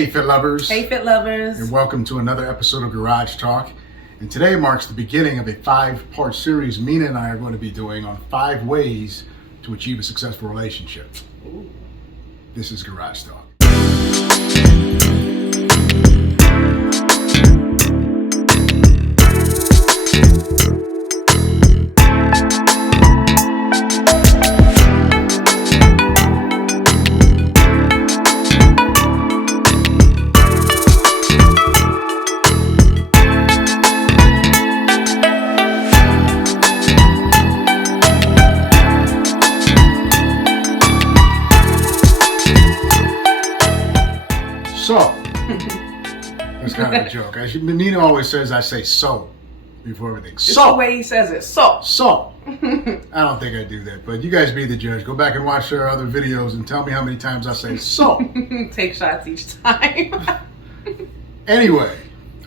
Hey FitLovers. Hey FitLovers. And welcome to another episode of Garage Talk. And today marks the beginning of a 5-part series Mina and I are going to be doing on 5 ways to achieve a successful relationship. Ooh. This is Garage Talk. So, that's kind of a joke. Nina always says I say so before everything. It's the way he says it. So. I don't think I do that, but you guys be the judge. Go back and watch our other videos and tell me how many times I say so. Take shots each time. Anyway,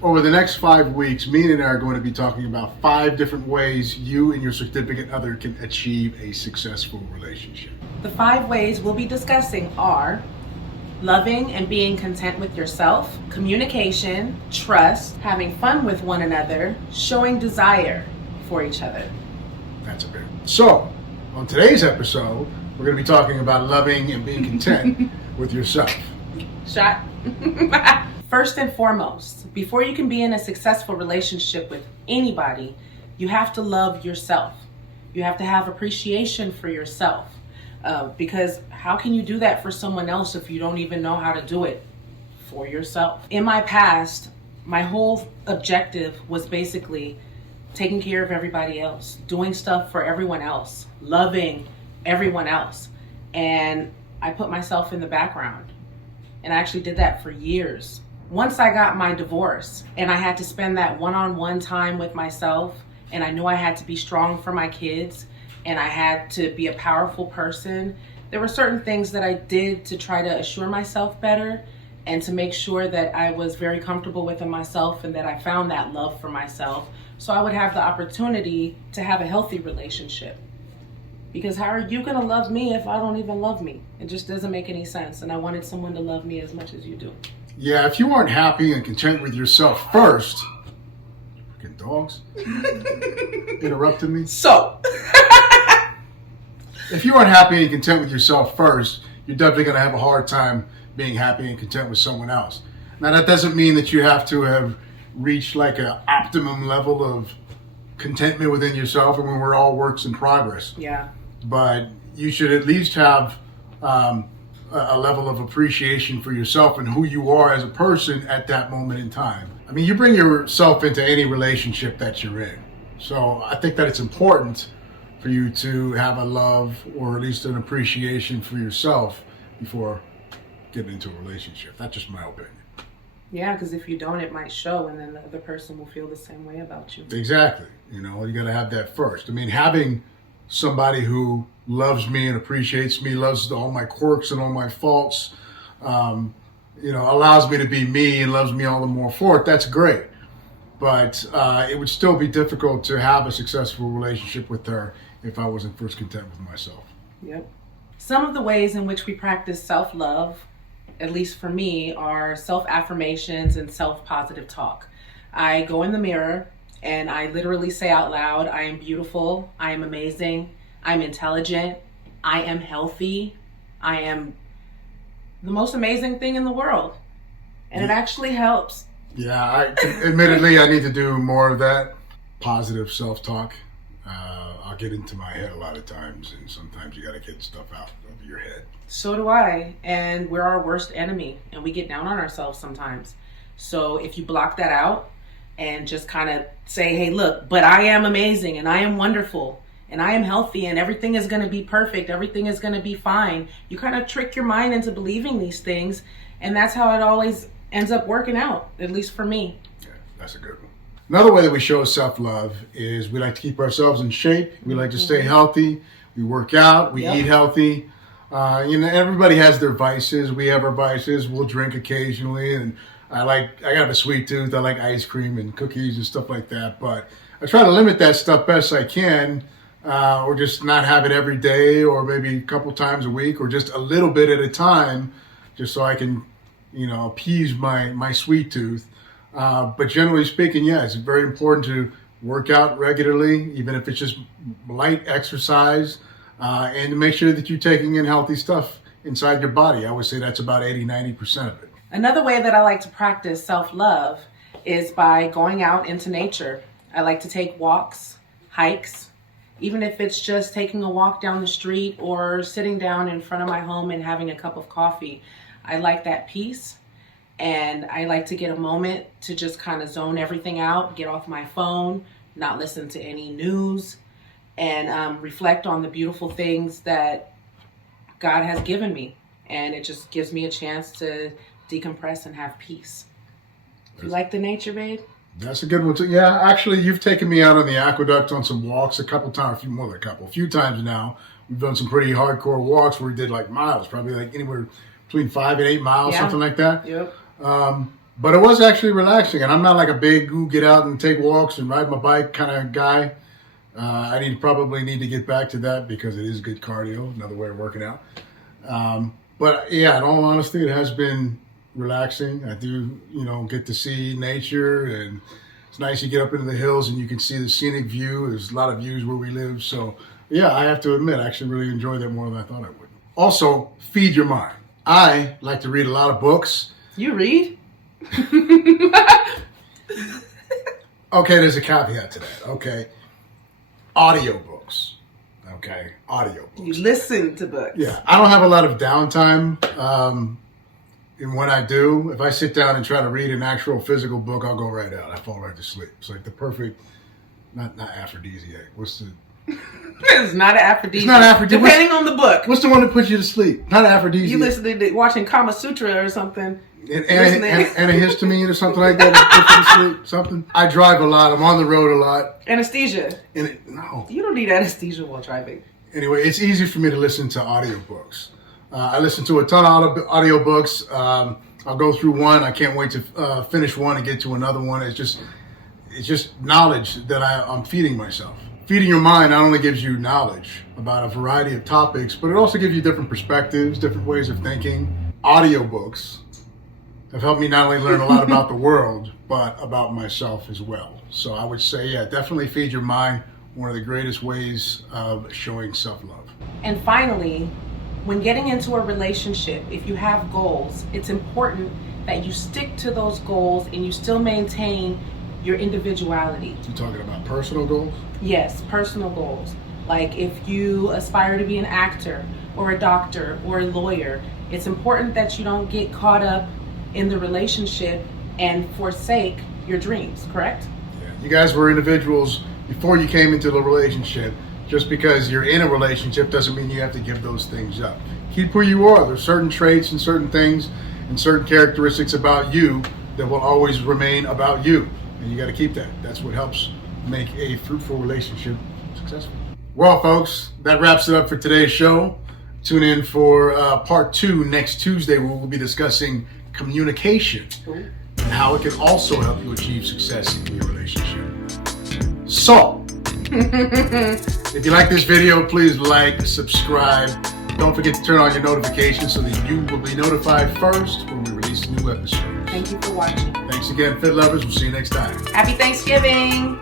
over the next 5 weeks, Mina and I are going to be talking about 5 different ways you and your significant other can achieve a successful relationship. The 5 ways we'll be discussing are loving and being content with yourself, communication, trust, having fun with one another, showing desire for each other. That's a big one. So, on today's episode, we're going to be talking about loving and being content with yourself. Shot. First and foremost, before you can be in a successful relationship with anybody, you have to love yourself. You have to have appreciation for yourself. Because how can you do that for someone else if you don't even know how to do it for yourself? In my past, my whole objective was basically taking care of everybody else, doing stuff for everyone else, loving everyone else. And I put myself in the background. And I actually did that for years. Once I got my divorce and I had to spend that one-on-one time with myself, and I knew I had to be strong for my kids, and I had to be a powerful person, there were certain things that I did to try to assure myself better and to make sure that I was very comfortable within myself and that I found that love for myself so I would have the opportunity to have a healthy relationship. Because how are you going to love me if I don't even love me? It just doesn't make any sense, and I wanted someone to love me as much as you do. Yeah, if you aren't happy and content with yourself first, freaking dogs interrupted me. So, if you aren't happy and content with yourself first, you're definitely going to have a hard time being happy and content with someone else. Now, that doesn't mean that you have to have reached like an optimum level of contentment within yourself, and when we're all works in progress. yeah. But you should at least have a level of appreciation for yourself and who you are as a person at that moment in time. I mean, you bring yourself into any relationship that you're in. So I think that it's important for you to have a love or at least an appreciation for yourself before getting into a relationship. That's just my opinion. Yeah, because if you don't, it might show, and then the other person will feel the same way about you. Exactly. You got to have that first. I mean, having somebody who loves me and appreciates me, loves all my quirks and all my faults, allows me to be me and loves me all the more for it, that's great. But it would still be difficult to have a successful relationship with her if I wasn't first content with myself. Yep. Some of the ways in which we practice self-love, at least for me, are self-affirmations and self-positive talk. I go in the mirror and I literally say out loud, I am beautiful, I am amazing, I'm intelligent, I am healthy, I am the most amazing thing in the world. And it actually helps. Yeah, admittedly, I need to do more of that positive self-talk. I'll get into my head a lot of times, and sometimes you got to get stuff out of your head. So do I, and we're our worst enemy, and we get down on ourselves sometimes. So if you block that out and just kind of say, hey, look, but I am amazing, and I am wonderful, and I am healthy, and everything is going to be perfect, everything is going to be fine. You kind of trick your mind into believing these things, and that's how it always ends up working out, at least for me. Yeah, that's a good one. Another way that we show self-love is we like to keep ourselves in shape. We like to stay healthy. We work out. We eat healthy. Everybody has their vices. We have our vices. We'll drink occasionally, and I got a sweet tooth. I like ice cream and cookies and stuff like that. But I try to limit that stuff best I can, or just not have it every day, or maybe a couple times a week, or just a little bit at a time, just so I can appease my sweet tooth. But generally speaking, yeah, it's very important to work out regularly, even if it's just light exercise, and to make sure that you're taking in healthy stuff inside your body. I would say that's about 80-90% of it. Another way that I like to practice self-love is by going out into nature. I like to take walks, hikes, even if it's just taking a walk down the street or sitting down in front of my home and having a cup of coffee. I like that peace, and I like to get a moment to just kind of zone everything out, get off my phone, not listen to any news, and reflect on the beautiful things that God has given me. And it just gives me a chance to decompress and have peace. You like the nature, babe? That's a good one too. Yeah, actually, you've taken me out on the aqueduct on some walks a few times now. We've done some pretty hardcore walks where we did like miles, probably like anywhere between 5 and 8 miles, something like that. Yep. But it was actually relaxing, and I'm not like a big get out and take walks and ride my bike kind of guy. I probably need to get back to that because it is good cardio, another way of working out. But yeah, in all honesty, it has been relaxing. I do, get to see nature, and it's nice to get up into the hills and you can see the scenic view. There's a lot of views where we live. So yeah, I have to admit, I actually really enjoy that more than I thought I would. Also, feed your mind. I like to read a lot of books. You read? Okay, there's a caveat to that. Okay. Audiobooks. Okay. Audiobooks. You listen to books. Yeah. I don't have a lot of downtime. And when I do, if I sit down and try to read an actual physical book, I'll go right out. I fall right to sleep. It's like the perfect, not aphrodisiac. What's the... It's not an aphrodisiac. It's not aphrodisiac. Depending on the book. What's the one that puts you to sleep? Not aphrodisiac. You listening to watching Kama Sutra or something. Antihistamine or something like that. That puts you to sleep. Something. I drive a lot. I'm on the road a lot. Anesthesia. No. You don't need anesthesia while driving. Anyway, it's easy for me to listen to audiobooks. I listen to a ton of audiobooks. I'll go through one. I can't wait to finish one and get to another one. It's just knowledge that I'm feeding myself. Feeding your mind not only gives you knowledge about a variety of topics, but it also gives you different perspectives, different ways of thinking. Audiobooks have helped me not only learn a lot about the world, but about myself as well. So I would say, yeah, definitely feed your mind. One of the greatest ways of showing self-love. And finally, when getting into a relationship, if you have goals, it's important that you stick to those goals and you still maintain your individuality. You're talking about personal goals? Yes, personal goals. Like if you aspire to be an actor or a doctor or a lawyer, it's important that you don't get caught up in the relationship and forsake your dreams, correct? Yeah. You guys were individuals before you came into the relationship. Just because you're in a relationship doesn't mean you have to give those things up. Keep who you are. There's certain traits and certain things and certain characteristics about you that will always remain about you. And you got to keep that. That's what helps make a fruitful relationship successful. Well, folks, that wraps it up for today's show. Tune in for part 2 next Tuesday, where we'll be discussing communication and how it can also help you achieve success in your relationship. So, if you like this video, please like, subscribe. Don't forget to turn on your notifications so that you will be notified first when we release a new episode. Thank you for watching. Thanks again, FitLovers. We'll see you next time. Happy Thanksgiving.